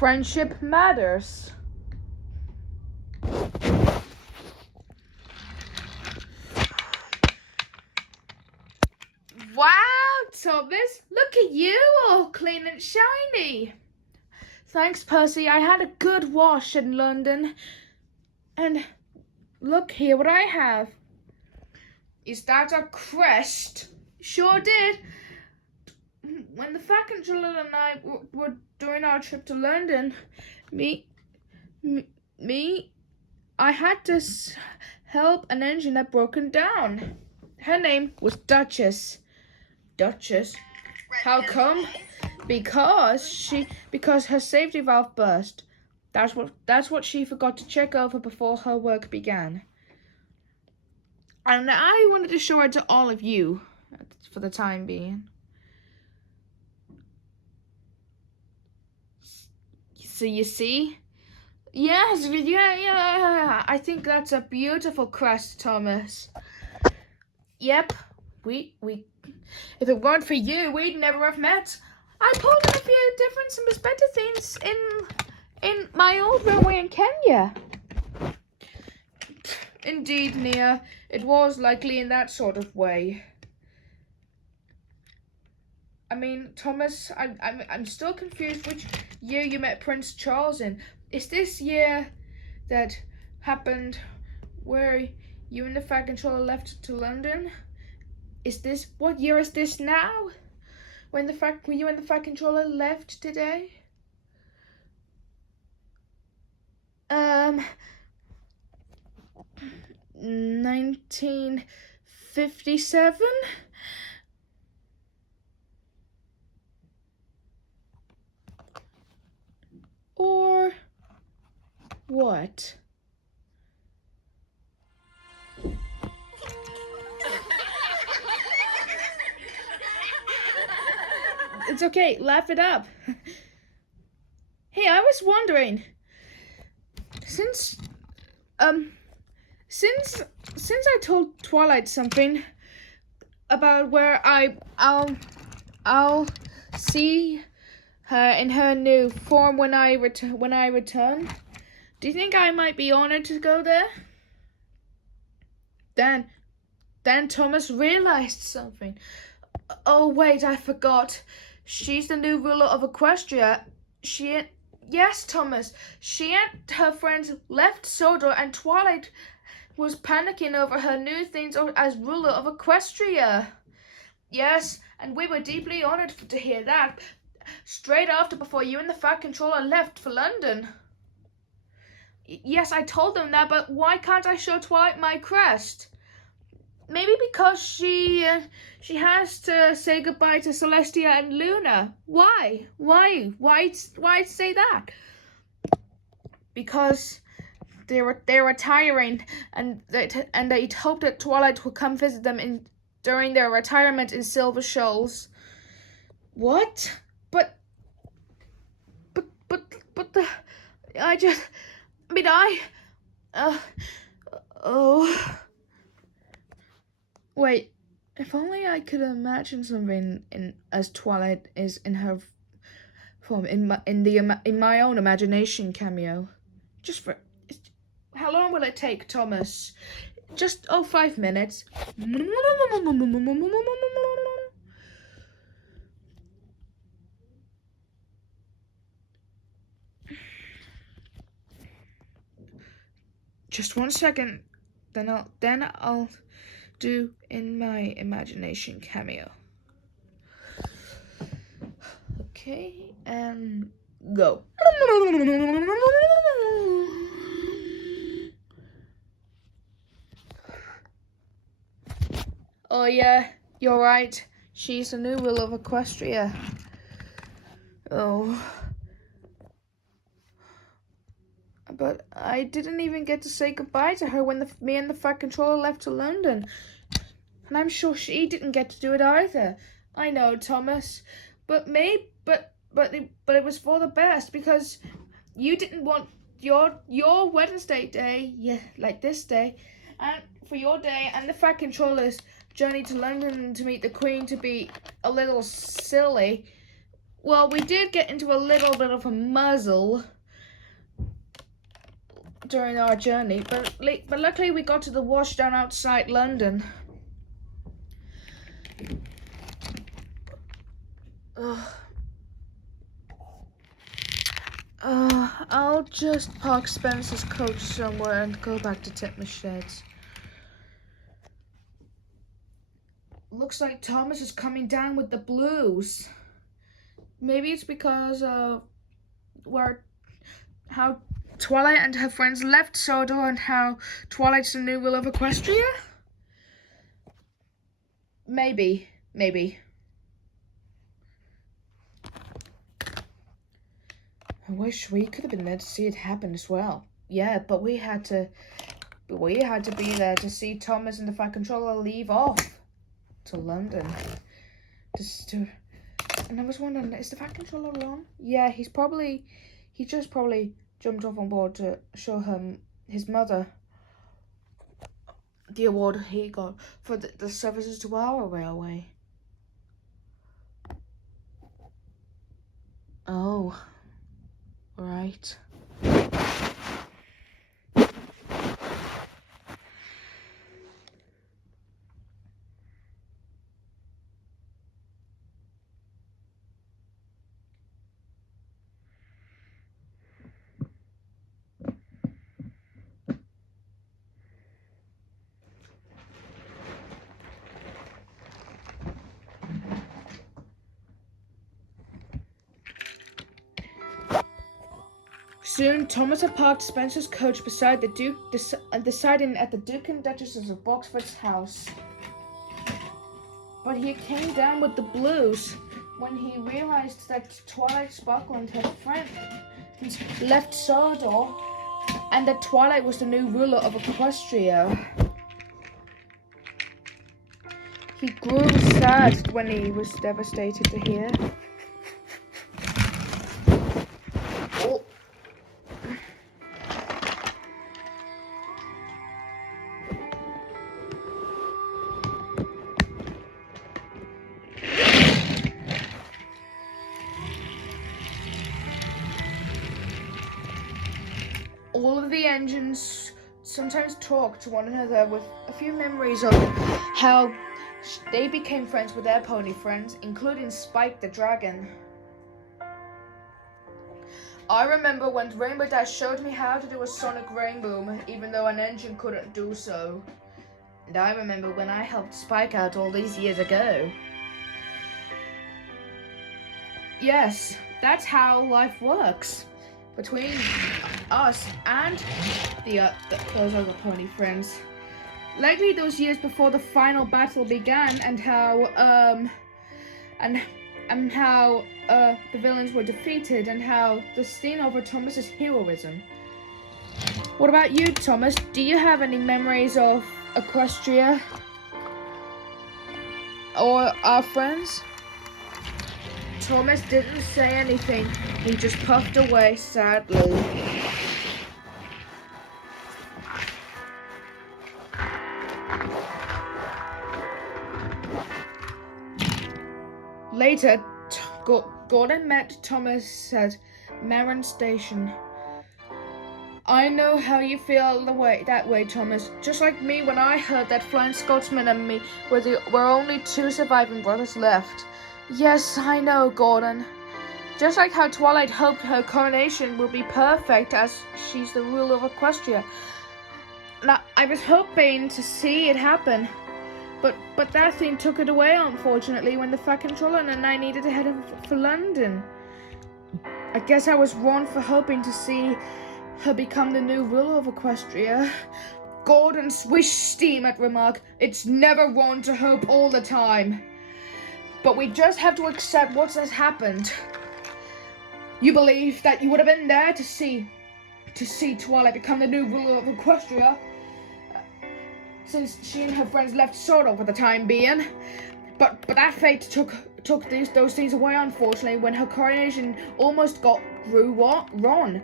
friendship matters. Wow, Thomas, look at you, all clean and shiny. Thanks, Percy. I had a good wash in London. And look here what I have. Is that a crest? Sure did. When the Fat Controller and I were doing our trip to London, I had to help an engine that broken down. Her name was Duchess. Duchess? How come? Because her safety valve burst. That's what she forgot to check over before her work began. And I wanted to show it to all of you for the time being. So you see? Yes, yeah. I think that's a beautiful crest, Thomas. Yep. If it weren't for you, we'd never have met. I pulled in a few different and perspective things in my old railway in Kenya. Indeed, Nia, it was likely in that sort of way. I mean, Thomas, I'm still confused which year you met Prince Charles in. Is this year that happened where you and the Fat Controller left to London? What year is this now? When you and the Fat Controller left today? 1957? Or what? It's okay, laugh it up. Hey, I was wondering, since I told Twilight something about where I'll see her in her new form when I return, do you think I might be honored to go there? Then Thomas realized something. Oh wait, I forgot. She's the new ruler of Equestria. Yes, Thomas. She and her friends left Sodor, and Twilight was panicking over her new things as ruler of Equestria. Yes, and we were deeply honored to hear that. Straight after, before you and the Fat Controller left for London. Yes, I told them that, but why can't I show Twilight my crest? Maybe because she has to say goodbye to Celestia and Luna. Why? Why say that? Because they're retiring, and they'd hoped that Twilight would come visit them during their retirement in Silver Shoals. What? But Wait, if only I could imagine something as Twilight is in her form in my own imagination cameo. How long will it take, Thomas? Just 5 minutes. Just 1 second. Then I'll do in my imagination cameo. Okay, and go. Oh yeah, you're right. She's the new ruler of Equestria. Oh. But I didn't even get to say goodbye to her when me and the Fat Controller left to London. And I'm sure she didn't get to do it either. I know, Thomas. But it was for the best, because you didn't want your Wednesday day, like this day, and for your day and the Fat Controller's journey to London to meet the Queen to be a little silly. Well, we did get into a little bit of a muzzle during our journey, but luckily we got to the washdown outside London. I'll just park Spencer's coach somewhere and go back to Titmus Sheds. Looks like Thomas is coming down with the blues. Maybe it's because of how Twilight and her friends left Sodor and how Twilight's the new ruler of Equestria? Maybe. I wish we could have been there to see it happen as well. Yeah, but we had to be there to see Thomas and the Fat Controller leave off to London. And I was wondering, is the Fat Controller on? Yeah, he just probably jumped off on board to show his mother the award he got for the services to our railway. Oh, right. Soon, Thomas had parked Spencer's coach beside the Duke, deciding at the Duke and Duchess of Boxford's house. But he came down with the blues when he realized that Twilight Sparkle and her friends left Sodor, and that Twilight was the new ruler of Equestria. He grew sad when he was devastated to hear. All of the engines sometimes talk to one another with a few memories of how they became friends with their pony friends, including Spike the Dragon. I remember when Rainbow Dash showed me how to do a sonic rainboom, even though an engine couldn't do so. And I remember when I helped Spike out all these years ago. Yes, that's how life works between us and those other pony friends. Likely those years before the final battle began, and how the villains were defeated, and how the stain over Thomas's heroism. What about you, Thomas? Do you have any memories of Equestria or our friends? Thomas didn't say anything. He just puffed away sadly. Later, Gordon met Thomas at Marin Station. I know how you feel that way, Thomas. Just like me when I heard that Flying Scotsman and me were only 2 surviving brothers left. Yes, I know, Gordon. Just like how Twilight hoped her coronation will be perfect as she's the ruler of Equestria. Now, I was hoping to see it happen. But that thing took it away, unfortunately, when the Fat Controller and I needed to head for London. I guess I was wrong for hoping to see her become the new ruler of Equestria. Gordon swished steam at remark, "It's never wrong to hope all the time. But we just have to accept what has happened." You believe that you would have been there to see Twilight become the new ruler of Equestria, since she and her friends left Sodor for the time being. But that fate took those things away, unfortunately, when her coronation almost grew wrong.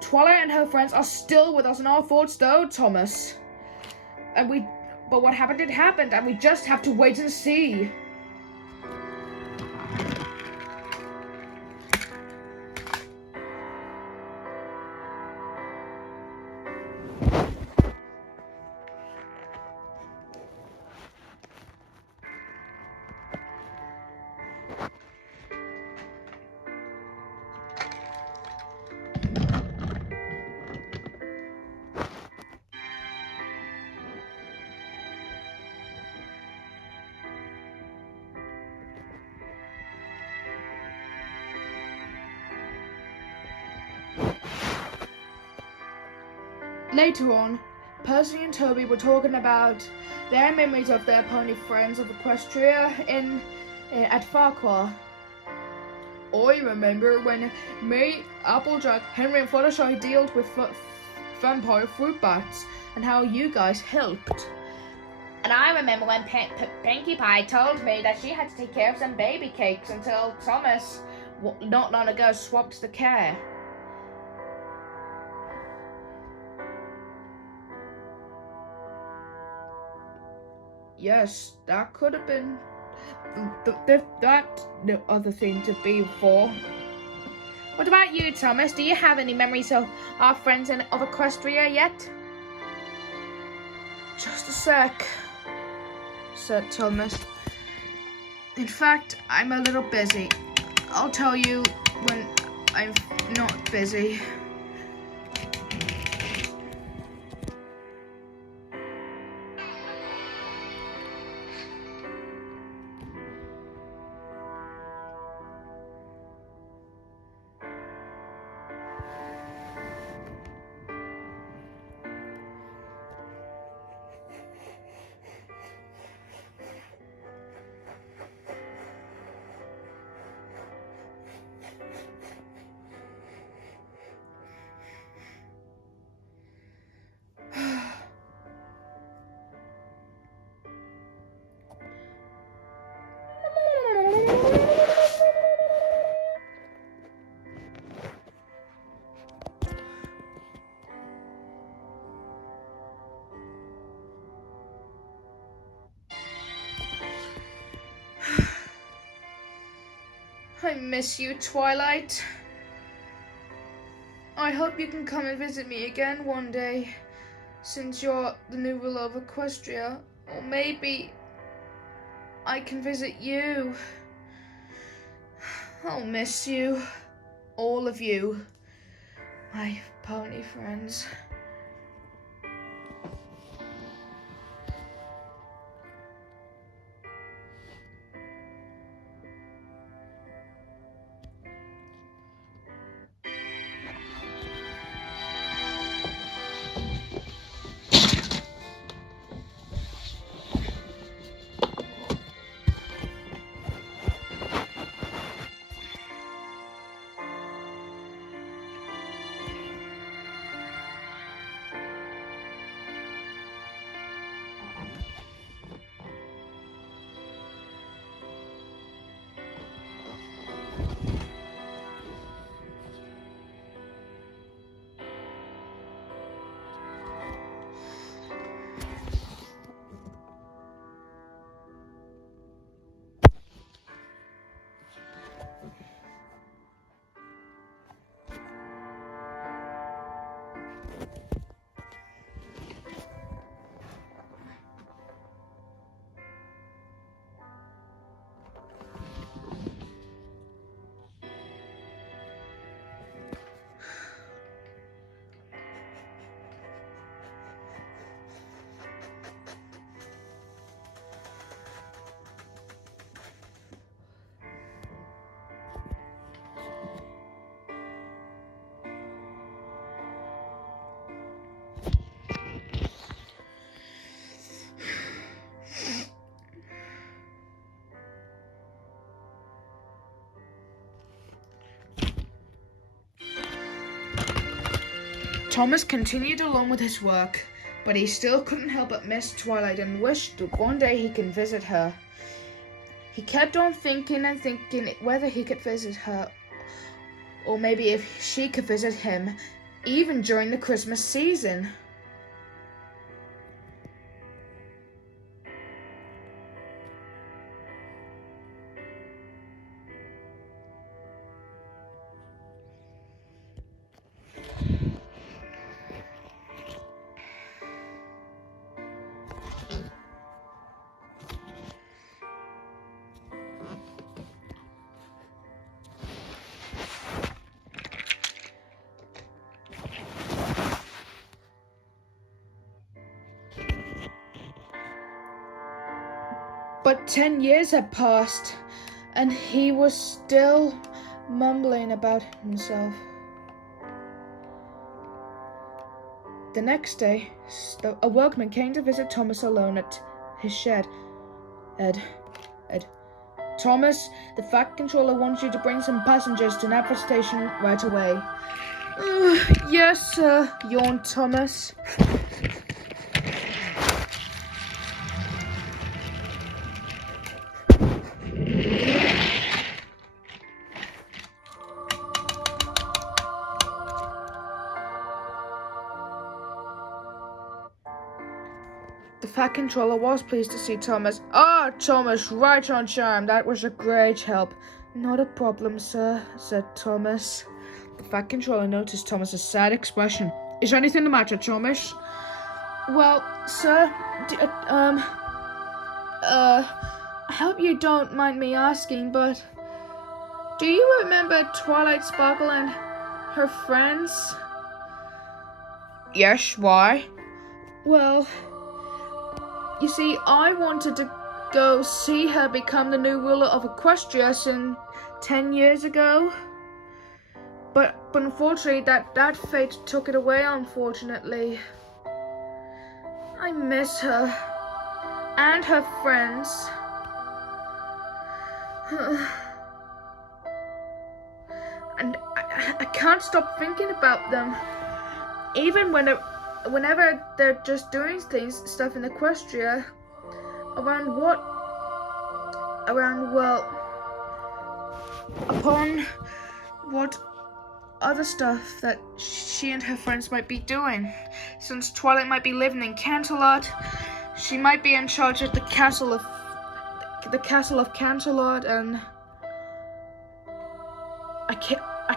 Twilight and her friends are still with us in our thoughts, though, Thomas. But what happened, it happened, and we just have to wait and see. Later on, Percy and Toby were talking about their memories of their pony friends of Equestria at Farquhar. I remember when me, Applejack, Henry and Fluttershy dealt with vampire fruit bats and how you guys helped. And I remember when Pinkie Pie told me that she had to take care of some baby cakes until Thomas, not long ago, swapped the care. Yes, that could have been the other thing to be for. What about you, Thomas? Do you have any memories of our friends of Equestria yet? Just a sec, said Thomas. In fact, I'm a little busy. I'll tell you when I'm not busy. I miss you, Twilight. I hope you can come and visit me again one day, since you're the new ruler of Equestria. Or maybe I can visit you. I'll miss you. All of you. My pony friends. Thomas continued along with his work, but he still couldn't help but miss Twilight and wished that one day he could visit her. He kept on thinking and thinking whether he could visit her, or maybe if she could visit him, even during the Christmas season. But 10 years had passed, and he was still mumbling about himself. The next day, a workman came to visit Thomas alone at his shed. Ed. Thomas, the Fat Controller wants you to bring some passengers to Napford Station right away. Yes, sir, yawned Thomas. The Fat Controller was pleased to see Thomas. Ah, Thomas, right on time. That was a great help. Not a problem, sir, said Thomas. The Fat Controller noticed Thomas's sad expression. Is anything the matter, Thomas? Well, sir, I hope you don't mind me asking, but do you remember Twilight Sparkle and her friends? Yes, why? Well, you see, I wanted to go see her become the new ruler of Equestria 10 years ago. But unfortunately, that fate took it away, unfortunately. I miss her. And her friends. And I can't stop thinking about them. Even whenever they're just doing stuff in Equestria. Upon what other stuff that she and her friends might be doing. Since Twilight might be living in Canterlot, she might be in charge of the castle of Canterlot, and I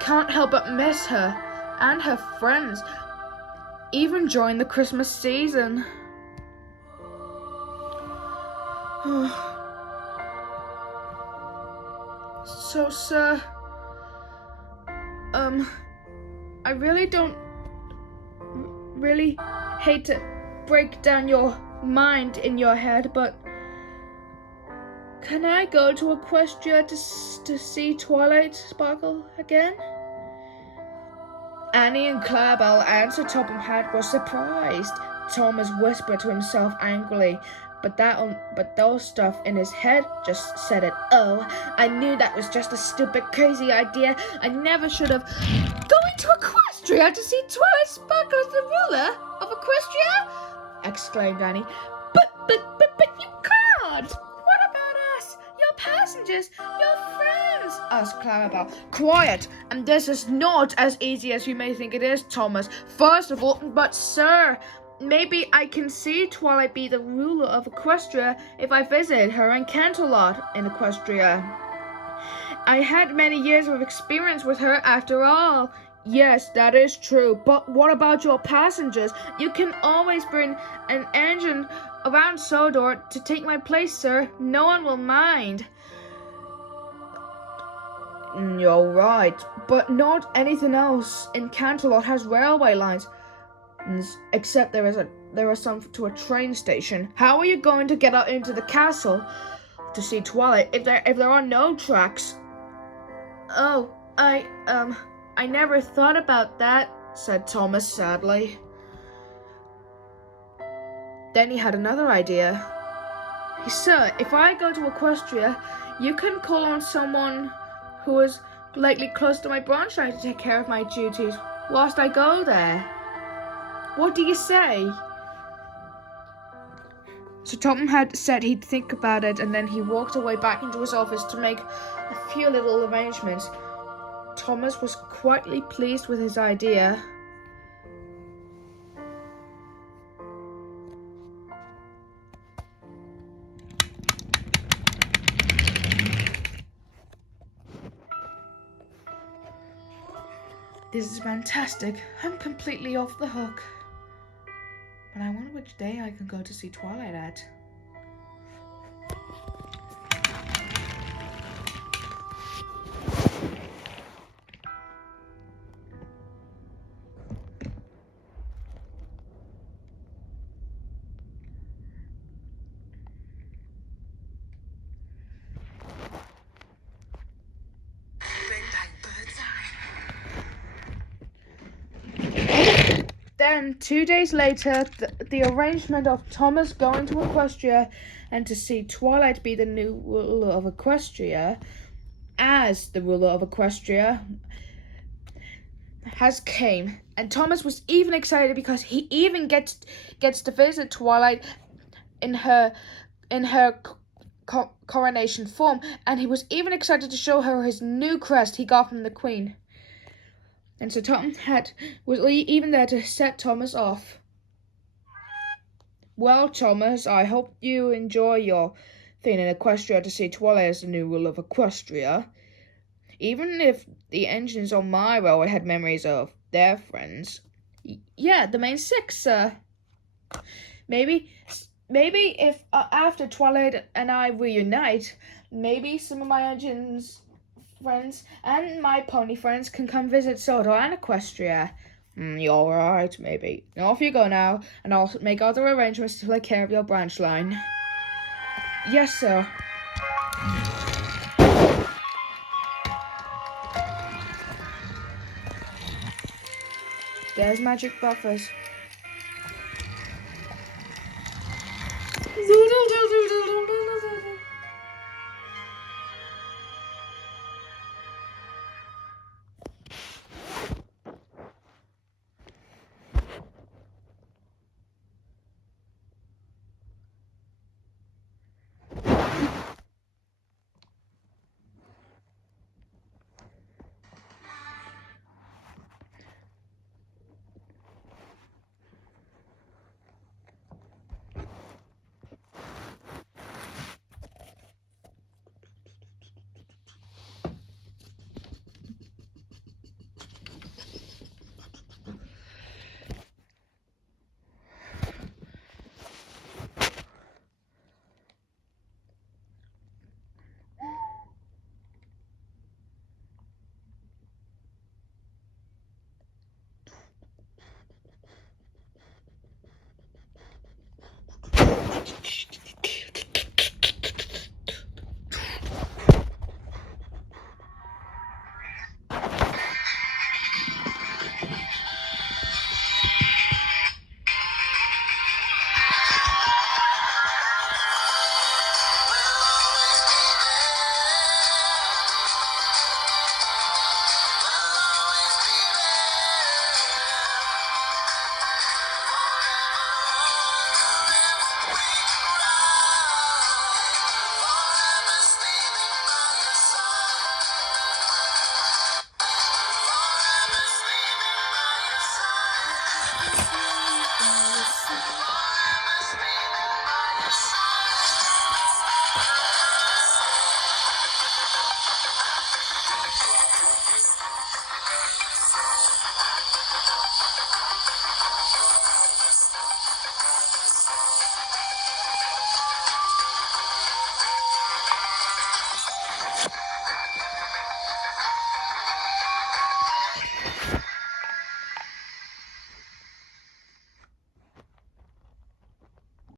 can't help but miss her and her friends, even during the Christmas season. So, sir, I really don't hate to break down your mind in your head, but can I go to Equestria to see Twilight Sparkle again? Annie and Clarabelle and Sir Topham Hatt were surprised. Thomas whispered to himself angrily, but those stuff in his head just said it. Oh, I knew that was just a stupid, crazy idea. I never should have. Going to Equestria to see Twilight Sparkle as the ruler of Equestria? Exclaimed Annie. But you can't. What about us? Your passengers, your friends? Asked Clarabelle. Quiet. And this is not as easy as you may think it is, Thomas. First of all, but sir, maybe I can see Twilight be the ruler of Equestria if I visit her in Canterlot in Equestria. I had many years of experience with her after all. Yes, that is true, but what about your passengers? You can always bring an engine around Sodor to take my place, sir. No one will mind. You're right, but not anything else in Canterlot has railway lines. Except there are some to a train station. How are you going to get out into the castle to see Twilight if there are no tracks? Oh, I never thought about that, said Thomas sadly. Then he had another idea. Sir, if I go to Equestria, you can call on someone who is lately close to my branch line to take care of my duties whilst I go there. What do you say? So Topham had said he'd think about it, and then he walked away back into his office to make a few little arrangements. Thomas was quietly pleased with his idea. This is fantastic. I'm completely off the hook. But I wonder which day I can go to see Twilight at. Then 2 days later, the arrangement of Thomas going to Equestria and to see Twilight be the new ruler of Equestria, as the ruler of Equestria, has came. And Thomas was even excited because he even gets to visit Twilight in her coronation form, and he was even excited to show her his new crest he got from the Queen. And so Tom was even there to set Thomas off. Well, Thomas, I hope you enjoy your thing in Equestria to see Twilight as the new ruler of Equestria. Even if the engines on my railway had memories of their friends. Yeah, the main six, sir. Maybe if after Twilight and I reunite, maybe some of my engines friends and my pony friends can come visit Sodor and Equestria. You're right, maybe. Now off you go now, and I'll make other arrangements to take care of your branch line. Yes, sir. There's magic buffers.